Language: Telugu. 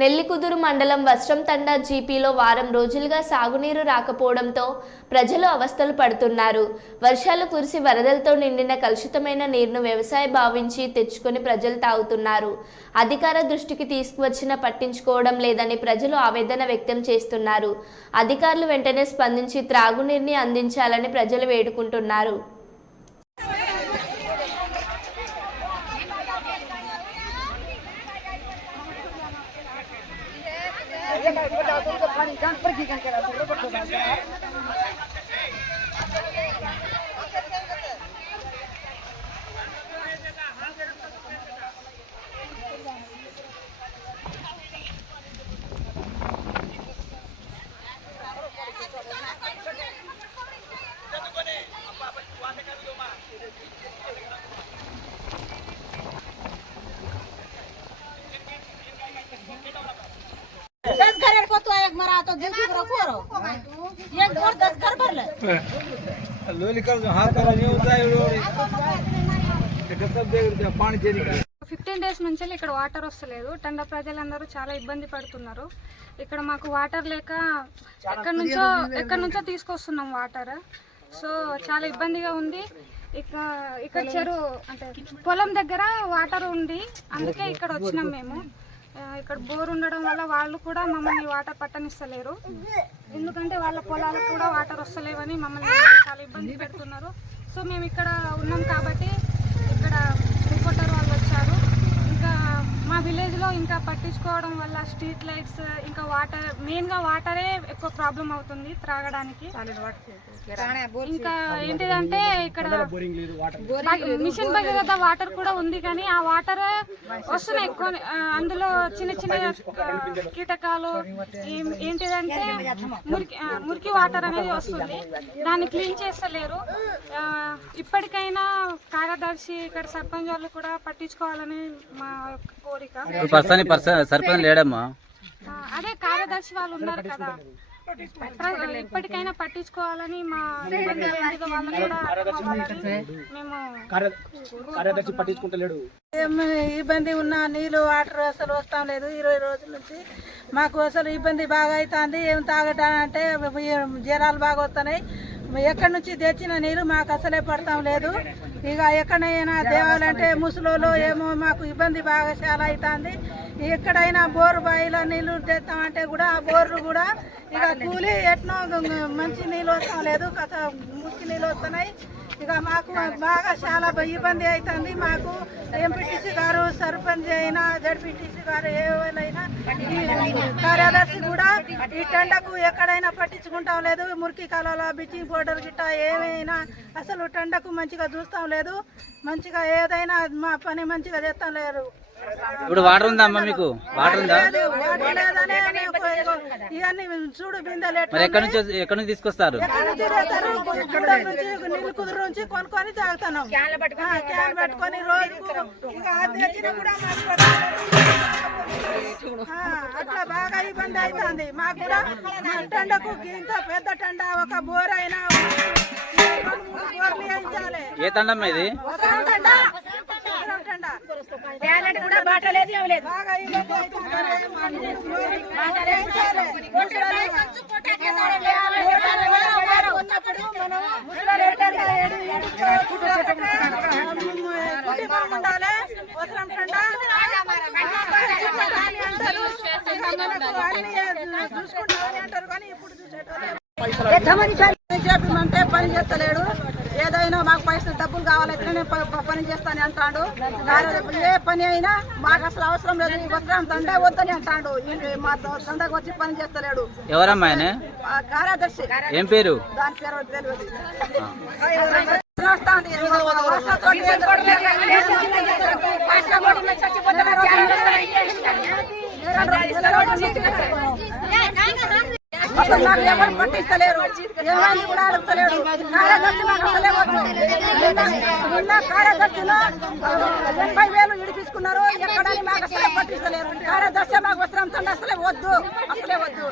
నెల్లికుదురు మండలం వస్త్రం తండా జీపీలో వారం రోజులుగా సాగునీరు రాకపోవడంతో ప్రజలు అవస్థలు పడుతున్నారు. వర్షాలు కురిసి వరదలతో నిండిన కలుషితమైన నీరును వ్యవసాయ భావించి తెచ్చుకొని ప్రజలు తాగుతున్నారు. అధికార దృష్టికి తీసుకువచ్చిన పట్టించుకోవడం లేదని ప్రజలు ఆవేదన వ్యక్తం చేస్తున్నారు. అధికారులు వెంటనే స్పందించి త్రాగునీరుని అందించాలని ప్రజలు వేడుకుంటున్నారు. दस मरा तो दिन की रखो रो एक घर दस घर भर ले लोली कर जो हाथ करा नहीं होता है वो ये सब देख पानी चेरी का ఫిఫ్టీన్ డేస్ నుంచి ఇక్కడ వాటర్ వస్తలేదు టండ ప్రజలందరూ చాలా ఇబ్బంది పడుతున్నారు ఇక్కడ మాకు వాటర్ లేక ఎక్కడి నుంచో ఎక్కడి నుంచో తీసుకొస్తున్నాం వాటర్ సో చాలా ఇబ్బందిగా ఉంది ఇక ఇక్కడ చెరువు అంటే పొలం దగ్గర వాటర్ ఉంది అందుకే ఇక్కడ వచ్చినాం మేము ఆ, ఇక్కడ బోర్ ఉండడం వల్ల వాళ్ళు కూడా మమ్మల్ని వాటర్ పట్టనిస్తలేరు. ఎందుకంటే వాళ్ళ పొలాలకు కూడా వాటర్ వస్తలేవని మమ్మల్ని చాలా ఇబ్బంది పెడుతున్నారు. సో మేము ఇక్కడ ఉన్నాం కాబట్టి ఇక్కడ రిపోర్టర్ వాళ్ళు వచ్చారు ఇంకా మా విలేజ్లో ఇంకా పట్టించుకోవడం వల్ల స్ట్రీట్ లైట్స్ ఇంకా వాటర్ మెయిన్గా వాటరే ఎక్కువ ప్రాబ్లం అవుతుంది త్రాగడానికి. ఇంకా ఏంటిదంటే ఇక్కడ మిషన్ భగీరథ వాటర్ కూడా ఉంది కానీ ఆ వాటర్ వస్తున్నాయి కొన్ని అందులో చిన్న చిన్న కీటకాలు ఏం- ఏంటిదంటే మురికి మురికి వాటర్ అనేది వస్తుంది. దాన్ని క్లీన్ చేస్తలేరు. ఇప్పటికైనా కార్యదర్శి ఇక్కడ సర్పంచ్ వాళ్ళు కూడా పట్టించుకోవాలని మా యొక్క కోరిక. ఇప్పుడు ప్రస్తుతానికి సర్పంచ్ లేడమ్మా. అదే కార్యదర్శి వాళ్ళు ఉన్నారు కదా. ఇప్పటికైనా పట్టించుకోవాలని మా కార్యదర్శి పట్టించుకుంటలేడు. ఇబ్బంది ఉన్న నీళ్ళు వాటర్ అసలు వస్తాం లేదు. ఇరవై రోజుల నుంచి మాకు అసలు ఇబ్బంది బాగా అవుతుంది. ఏం తాగటానంటే జ్వరాలు బాగా వస్తున్నాయి. ఎక్కడి నుంచి తెచ్చిన నీరు మాకు అసలే పడతాం లేదు. ఇక ఎక్కడైనా దేవాలంటే ముసలోళ్ళు ఏమో మాకు ఇబ్బంది బాగా చాలా అవుతుంది. ఎక్కడైనా బోరు బావిలో నీళ్ళు తెస్తామంటే కూడా ఆ బోర్లు కూడా ఇక కూలి ఎట్నో మంచి నీళ్ళు వస్తాం లేదు కథ మురికి నీళ్ళు వస్తున్నాయి. ఇక మాకు బాగా చాలా ఇబ్బంది అవుతుంది. మాకు ఎంపీటీసీ గారు సర్పంచ్ అయినా జడ్పీటీసీ గారు ఈ కార్యదర్శి కూడా ఈ టెండకు ఎక్కడైనా పట్టించుకుంటాం లేదు. మురికి కాలంలో బ్లీచింగ్ పౌడర్ గిట్ట ఏమైనా అసలు టెండకు మంచిగా చూస్తాం లేదు. మంచిగా ఏదైనా మా పని మంచిగా చేస్తాం లేదు. ఇప్పుడు వాటర్ ఉందా అమ్మా మీకు? వాటర్ ఉందా? వాటర్ లేదనే ఇవన్నీ చూడు బిందెలు ఎట్లా మరి ఎక్కడి నుంచి ఎక్కడి నుంచి తీసుకొస్తారు? నీళ్ళు కుదురు నుంచి కొనుక్కొని తాగుతున్నాం. ఆ, క్యాన్ పట్టుకొని. ఆ, అట్లా బాగా ఇబ్బంది అవుతుంది. మాకు కూడా టండకు ఇంత పెద్ద టండ ఒక బోర్ అయినా ఏ తండమ్మా ఇది? ఒక టండ. ఒక టండ. కూడా బాటలేదు ఏం లేదు. బాగా ఇబ్బంది అంటారు చూసుకుంటామని అంటారు కానీ ఇప్పుడు చూసేటోళ్ళు చెప్పమంటే పని చేస్తలేడు ఏదైనా మాకు పైసలు డబ్బులు కావాలంటే నేను ప- ప- పని చేస్తాను అంటాడు ఏ పని అయినా మాకు అసలు అవసరం లేదు వస్త్రం తండే వద్దని అంటాడు మా తండకు వచ్చి పని చేస్తలేడు ఎవరమ్మా కార్యదర్శి ఏం పేరు దాని పేరు తెలియదు వస్తాంది. వర్షంతోటి అసలు నాకు ఎవరు పట్టిస్తలేరు ఎవరిని కూడా అడుగుతలేరు కార్యదర్శి నిన్న కార్యదర్శిలో ఎనభై వేలు ఇడిపించుకున్నారు ఎక్కడని మాకు అసలే పట్టించలేరు. కార్యదర్శి మాకు వస్త్రం తండ్రి అసలే వద్దు. అసలే వద్దు.